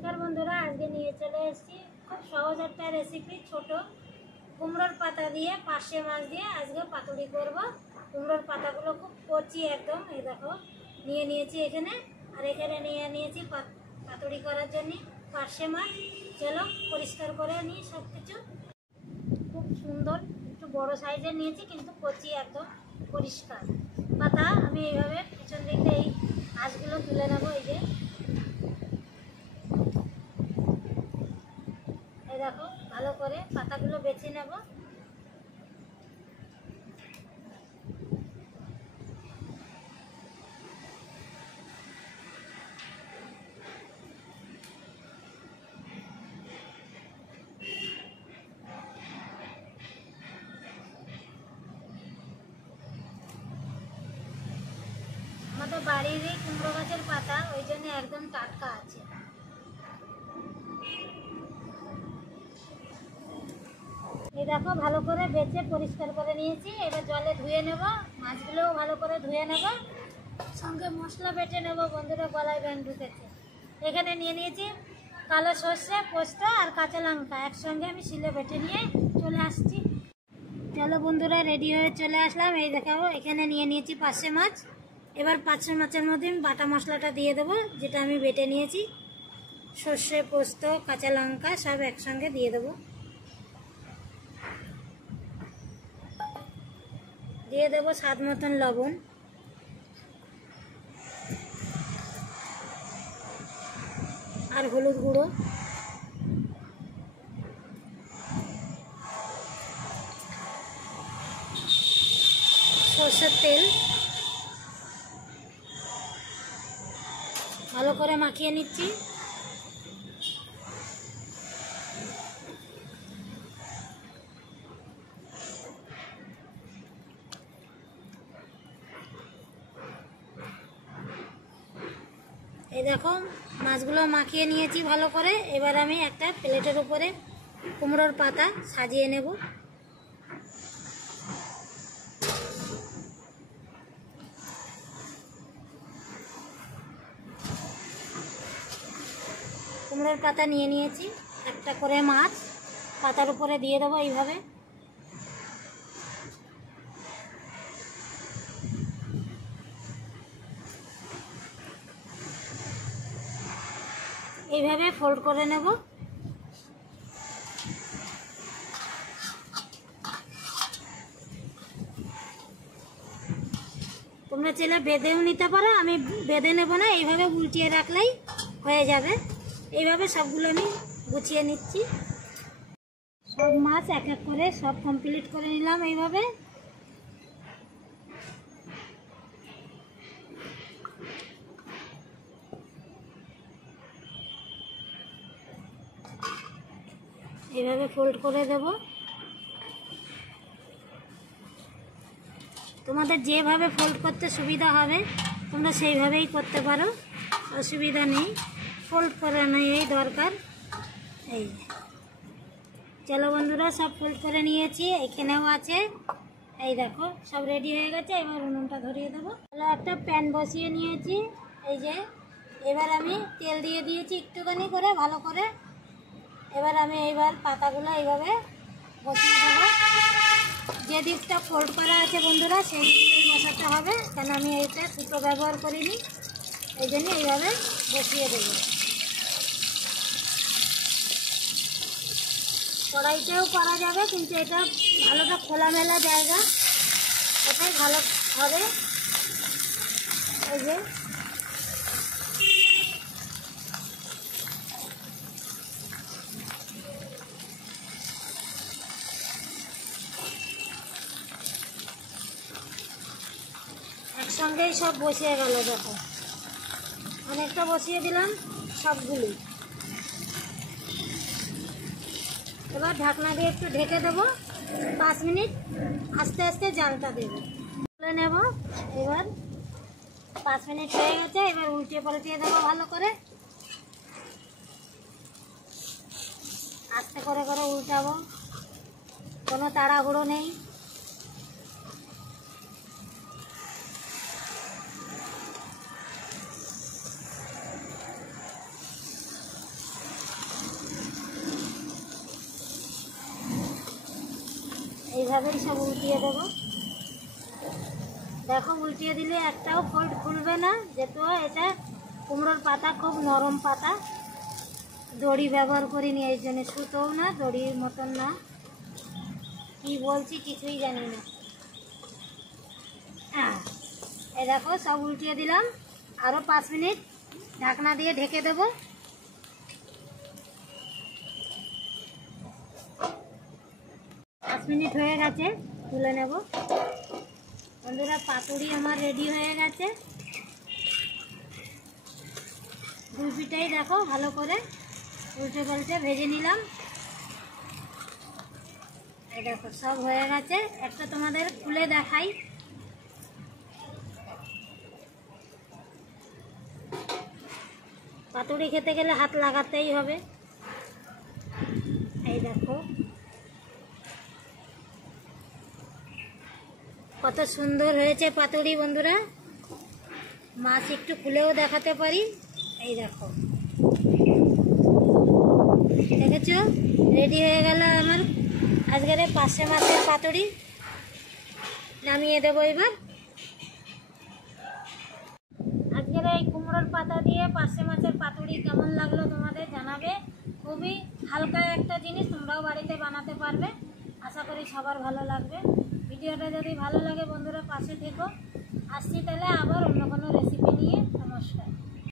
नमस्कार बंधुरा आज के निये चले एसेছি खूब सहज एक रेसिपि छोटो कुमड़ोर पाता दिए पार्शे माछ दिए आज के पातुड़ी करब। कुमड़ोर पातागुलो खूब कचि एकदम ये देखो निये निয়েছি এখানে আর এখানে নিয়ে নিয়েছি পাতুড়ি করার জন্য পার্শে মাছ। চলো পরিষ্কার করে নিই সবকিছু। খুব সুন্দর একটু বড় সাইজের নিয়েছি কিন্তু কচি একদম পরিষ্কার পাতা। আমি এইভাবে পিছন দিক দিয়ে এই মাছগুলো তুলে নেব। এই যে এই দেখো ভালো করে পাতাগুলো বেছে নেব। আমাদের বাড়ির এই কুমড়ো গাছের পাতা ওই জন্য একদম টাটকা আছে। এই দেখো ভালো করে বেছে পরিষ্কার করে নিয়েছি। এবার জলে ধুয়ে নেব, মাছগুলোও ভালো করে ধুয়ে নেব, সঙ্গে মশলা বেটে নেব। বন্ধুরা গলায় ব্যাং ঢুকেছে। এখানে নিয়ে নিয়েছি কালো সর্ষে, পোস্ত আর কাঁচা লঙ্কা একসঙ্গে আমি শিলে বেটে নিয়ে চলে আসছি। চলো বন্ধুরা রেডি হয়ে চলে আসলাম। এই দেখাবো এখানে নিয়ে নিয়েছি পার্শে মাছ। এবার পার্শে মাছের মধ্যে আমি বাটা মশলাটা দিয়ে দেবো, যেটা আমি বেটে নিয়েছি। সর্ষে, পোস্ত, কাঁচা লঙ্কা সব একসঙ্গে দিয়ে দেবো। দিয়ে দেবো স্বাদ মতন লবণ, আর হলুদ গুঁড়ো, সরষের তেল ভালো করে মাখিয়ে নিচ্ছি। এই দেখো মাছগুলো মাখিয়ে নিয়েছি ভালো করে। এবার আমি একটা প্লেটের উপরে কুমড়োর পাতা সাজিয়ে নেব। কুমড়োর পাতা নিয়ে নিয়েছি, একটা করে মাছ পাতার উপরে দিয়ে দেবো এইভাবে। এইভাবে ফোল্ড করে নেব। তোমরা চাইলে বেঁধেও নিতে পারো, আমি বেঁধে নেব না, এইভাবে উল্টিয়ে রাখলেই হয়ে যাবে। এইভাবে সবগুলো আমি গুছিয়ে নিচ্ছি। সব মাছ এক এক করে সব কমপ্লিট করে নিলাম এইভাবে। এইভাবে ফোল্ড করে দেব। তোমাদের যেভাবে ফোল্ড করতে সুবিধা হবে তোমরা সেইভাবেই করতে পারো, অসুবিধা নেই। ফোল্ড করে নেই দরকার। এই চলো বন্ধুরা সব ফোল্ড করে নিয়েছি, এখানেও আছে। এই দেখো সব রেডি হয়ে গেছে। এবার উনুনটা ধরিয়ে দেবো। তাহলে একটা প্যান বসিয়ে নিয়েছি। এই যে এবার আমি তেল দিয়ে দিয়েছি একটুখানি করে ভালো করে। এবার আমি এইবার পাতাগুলো এইভাবে বসিয়ে দেবো। যে দিকটা ফোল্ড করা আছে বন্ধুরা সেই দিকটাই বসাতে হবে, কেন আমি এইটা সুতো ব্যবহার করিনি, এই জন্য এইভাবে বসিয়ে দেবো। কড়াইতেও করা যাবে কিন্তু এটা ভালোটা খোলামেলা জায়গা, এটাই ভালো হবে। এই যে একসঙ্গেই সব বসিয়ে গেল। দেখো অনেকটা বসিয়ে দিলাম সবগুলি। এবার ঢাকনা দিয়ে একটু ঢেকে দেবো 5 মিনিট, আস্তে আস্তে জালটা দেবো। তুলে নেব। এবার 5 মিনিট হয়ে গেছে। এবার উল্টিয়ে পাল্টিয়ে দেবো ভালো করে। আস্তে করে করে উল্টাবো, কোনো তাড়াহুড়ো নেই। এইভাবেই সব উল্টিয়ে দেবো। দেখো উল্টিয়ে দিলে একটাও ফোল্ড খুলবে না, যেহেতু এটা কুমড়োর পাতা খুব নরম পাতা, দড়ি ব্যবহার করিনি এই জন্য, সুতোও না দড়ির মতন না, কি বলছি কিছুই জানি না। হ্যাঁ এই দেখো সব উল্টিয়ে দিলাম, আরও 5 মিনিট ঢাকনা দিয়ে ঢেকে দেবো। 5 মিনিট হয়ে গেছে, তুলে নেব। বন্ধুরা পাতুরি আমার রেডি হয়ে গেছে। দুই পিঠাই দেখো ভালো করে উল্টে পাল্টে ভেজে নিলাম। এই দেখো সব হয়ে গেছে, একটা তোমাদের খুলে দেখাই। পাতুরি খেতে গেলে হাত লাগাতেই হবে। এই দেখো কত সুন্দর হয়েছে পাতুরি বন্ধুরা, মাছ একটু খুলেও দেখাতে পারি। এই দেখো দেখেছো, রেডি হয়ে গেল আমার আজকের পার্শে মাছের পাতুরি। নামিয়ে দেবো এবার। আজকের এই কুমড়োর পাতা দিয়ে পার্শে মাছের পাতুরি কেমন লাগলো তোমাদের জানাবে। খুবই হালকা একটা জিনিস, তোমরাও বাড়িতে বানাতে পারবে। আশা করি সবার ভালো লাগবে। ভিডিওটা যদি ভালো লাগে বন্ধুরা পাশে থেকো। আসছি তাহলে আবার অন্য কোনো রেসিপি নিয়ে। নমস্কার।